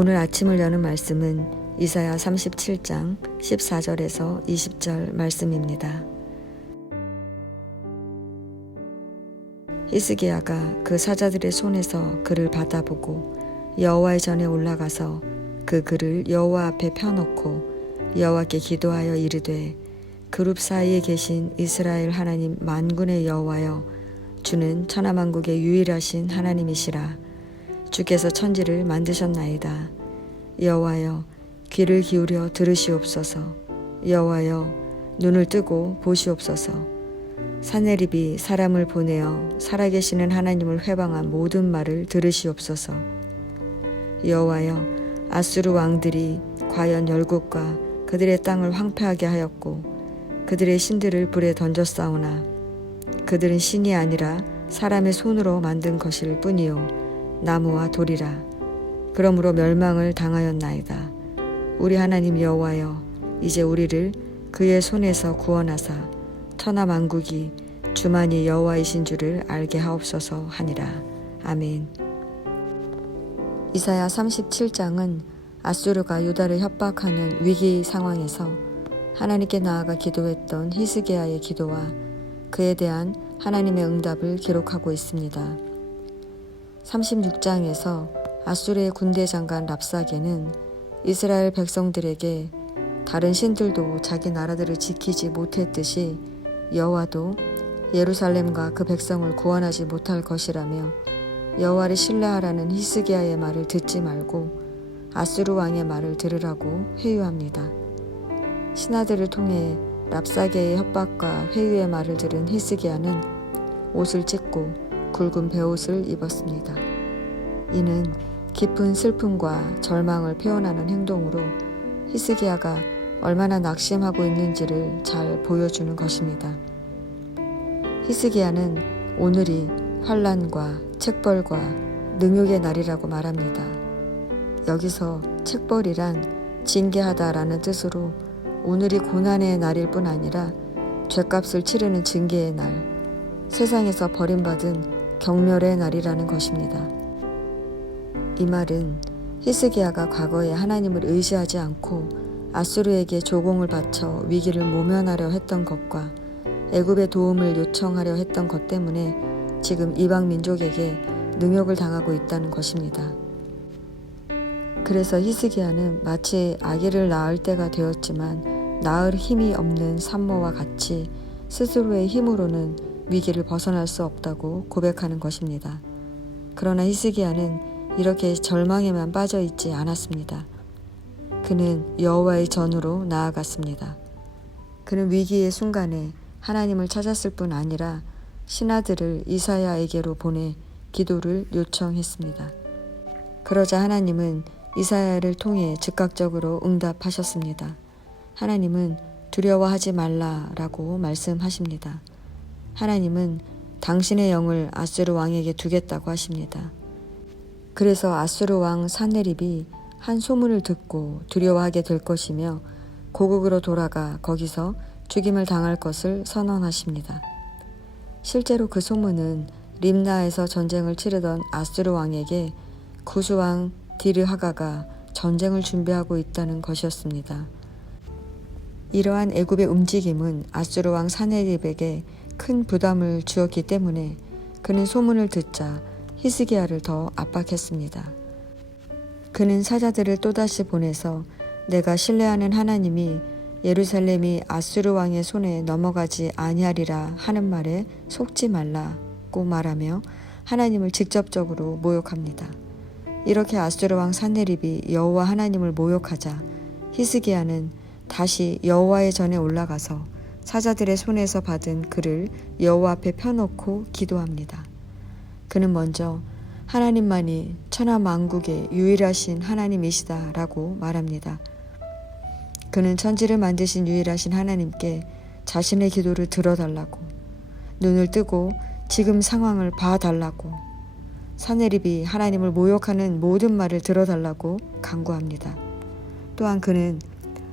오늘 아침을 여는 말씀은 이사야 37장 14절에서 20절 말씀입니다. 히스기야가 그 사자들의 손에서 글을 받아보고 여호와의 전에 올라가서 그 글을 여호와 앞에 펴놓고 여호와께 기도하여 이르되 그룹 사이에 계신 이스라엘 하나님 만군의 여호와여, 주는 천하만국의 유일하신 하나님이시라. 주께서 천지를 만드셨나이다. 여호와여, 귀를 기울여 들으시옵소서. 여호와여, 눈을 뜨고 보시옵소서. 산헤립이 사람을 보내어 살아계시는 하나님을 회방한 모든 말을 들으시옵소서. 여호와여, 아수르 왕들이 과연 열국과 그들의 땅을 황폐하게 하였고 그들의 신들을 불에 던졌사오나 그들은 신이 아니라 사람의 손으로 만든 것일 뿐이요 나무와 돌이라. 그러므로 멸망을 당하였나이다. 우리 하나님 여호와여, 이제 우리를 그의 손에서 구원하사 천하만국이 주만이 여호와이신 줄을 알게 하옵소서 하니라. 아멘. 이사야 37장은 아수르가 유다를 협박하는 위기 상황에서 하나님께 나아가 기도했던 히스기야의 기도와 그에 대한 하나님의 응답을 기록하고 있습니다. 36장에서 아수르의 군대 장관 랍사게는 이스라엘 백성들에게 다른 신들도 자기 나라들을 지키지 못했듯이 여호와도 예루살렘과 그 백성을 구원하지 못할 것이라며 여호와를 신뢰하라는 히스기야의 말을 듣지 말고 아수르 왕의 말을 들으라고 회유합니다. 신하들을 통해 랍사게의 협박과 회유의 말을 들은 히스기야는 옷을 찢고 굵은 베옷을 입었습니다. 이는 깊은 슬픔과 절망을 표현하는 행동으로 히스기야가 얼마나 낙심하고 있는지를 잘 보여주는 것입니다. 히스기야는 오늘이 환난과 책벌과 능욕의 날이라고 말합니다. 여기서 책벌이란 징계하다라는 뜻으로 오늘이 고난의 날일 뿐 아니라 죗값을 치르는 징계의 날, 세상에서 버림받은 경멸의 날이라는 것입니다. 이 말은 히스기야가 과거에 하나님을 의지하지 않고 아수르에게 조공을 바쳐 위기를 모면하려 했던 것과 애굽의 도움을 요청하려 했던 것 때문에 지금 이방 민족에게 능욕을 당하고 있다는 것입니다. 그래서 히스기야는 마치 아기를 낳을 때가 되었지만 낳을 힘이 없는 산모와 같이 스스로의 힘으로는 위기를 벗어날 수 없다고 고백하는 것입니다. 그러나 히스기야는 이렇게 절망에만 빠져 있지 않았습니다. 그는 여호와의 전으로 나아갔습니다. 그는 위기의 순간에 하나님을 찾았을 뿐 아니라 신하들을 이사야에게로 보내 기도를 요청했습니다. 그러자 하나님은 이사야를 통해 즉각적으로 응답하셨습니다. 하나님은 두려워하지 말라라고 말씀하십니다. 하나님은 당신의 영을 아수르 왕에게 두겠다고 하십니다. 그래서 아수르 왕 산헤립이 한 소문을 듣고 두려워하게 될 것이며 고국으로 돌아가 거기서 죽임을 당할 것을 선언하십니다. 실제로 그 소문은 림나에서 전쟁을 치르던 아수르 왕에게 구스왕 디르하가가 전쟁을 준비하고 있다는 것이었습니다. 이러한 애굽의 움직임은 아수르 왕 산헤립에게 큰 부담을 주었기 때문에 그는 소문을 듣자 히스기야를 더 압박했습니다. 그는 사자들을 또다시 보내서 내가 신뢰하는 하나님이 예루살렘이 아수르 왕의 손에 넘어가지 아니하리라 하는 말에 속지 말라고 말하며 하나님을 직접적으로 모욕합니다. 이렇게 아수르 왕 산헤립이 여호와 하나님을 모욕하자 히스기야는 다시 여호와의 전에 올라가서 사자들의 손에서 받은 글을 여호와 앞에 펴놓고 기도합니다. 그는 먼저 하나님만이 천하만국의 유일하신 하나님이시다라고 말합니다. 그는 천지를 만드신 유일하신 하나님께 자신의 기도를 들어달라고, 눈을 뜨고 지금 상황을 봐달라고, 산헤립이 하나님을 모욕하는 모든 말을 들어달라고 간구합니다. 또한 그는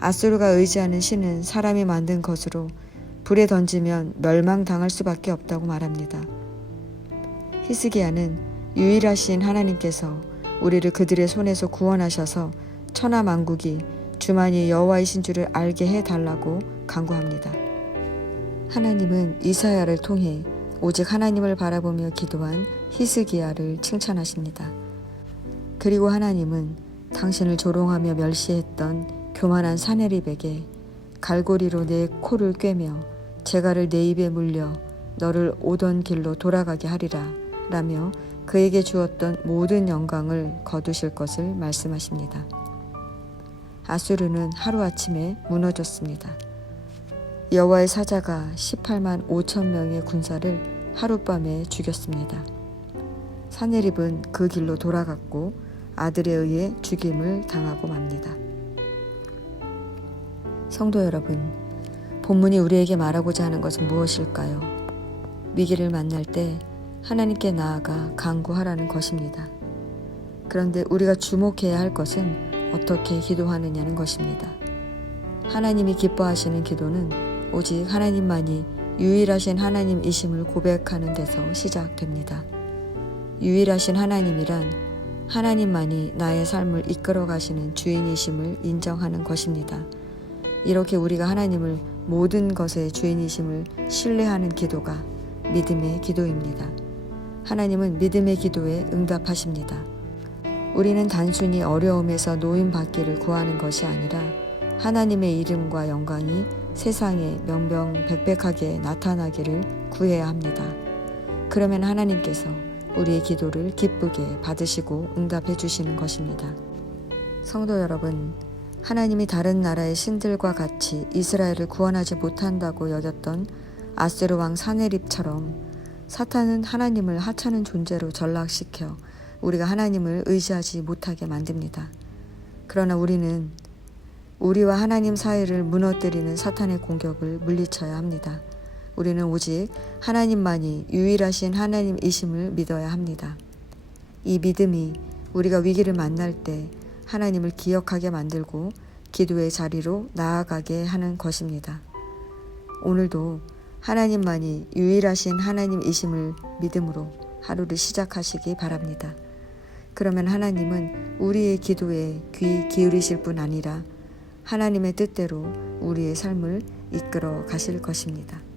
아수르가 의지하는 신은 사람이 만든 것으로 불에 던지면 멸망당할 수밖에 없다고 말합니다. 히스기야는 유일하신 하나님께서 우리를 그들의 손에서 구원하셔서 천하 만국이 주만이 여호와이신 줄을 알게 해달라고 간구합니다. 하나님은 이사야를 통해 오직 하나님을 바라보며 기도한 히스기야를 칭찬하십니다. 그리고 하나님은 당신을 조롱하며 멸시했던 교만한 사내립에게 갈고리로 내 코를 꿰며 재갈을 내 입에 물려 너를 오던 길로 돌아가게 하리라 라며 그에게 주었던 모든 영광을 거두실 것을 말씀하십니다. 아수르는 하루아침에 무너졌습니다. 여호와의 사자가 18만 5천 명의 군사를 하룻밤에 죽였습니다. 사내립은 그 길로 돌아갔고 아들에 의해 죽임을 당하고 맙니다. 성도 여러분, 본문이 우리에게 말하고자 하는 것은 무엇일까요? 위기를 만날 때 하나님께 나아가 간구하라는 것입니다. 그런데 우리가 주목해야 할 것은 어떻게 기도하느냐는 것입니다. 하나님이 기뻐하시는 기도는 오직 하나님만이 유일하신 하나님이심을 고백하는 데서 시작됩니다. 유일하신 하나님이란 하나님만이 나의 삶을 이끌어 가시는 주인이심을 인정하는 것입니다. 이렇게 우리가 하나님을 모든 것의 주인이심을 신뢰하는 기도가 믿음의 기도입니다. 하나님은 믿음의 기도에 응답하십니다. 우리는 단순히 어려움에서 노임받기를 구하는 것이 아니라 하나님의 이름과 영광이 세상에 명명백백하게 나타나기를 구해야 합니다. 그러면 하나님께서 우리의 기도를 기쁘게 받으시고 응답해 주시는 것입니다. 성도 여러분, 하나님이 다른 나라의 신들과 같이 이스라엘을 구원하지 못한다고 여겼던 아수르 왕 사네립처럼 사탄은 하나님을 하찮은 존재로 전락시켜 우리가 하나님을 의지하지 못하게 만듭니다. 그러나 우리는 우리와 하나님 사이를 무너뜨리는 사탄의 공격을 물리쳐야 합니다. 우리는 오직 하나님만이 유일하신 하나님이심을 믿어야 합니다. 이 믿음이 우리가 위기를 만날 때 하나님을 기억하게 만들고 기도의 자리로 나아가게 하는 것입니다. 오늘도 하나님만이 유일하신 하나님이심을 믿음으로 하루를 시작하시기 바랍니다. 그러면 하나님은 우리의 기도에 귀 기울이실 뿐 아니라 하나님의 뜻대로 우리의 삶을 이끌어 가실 것입니다.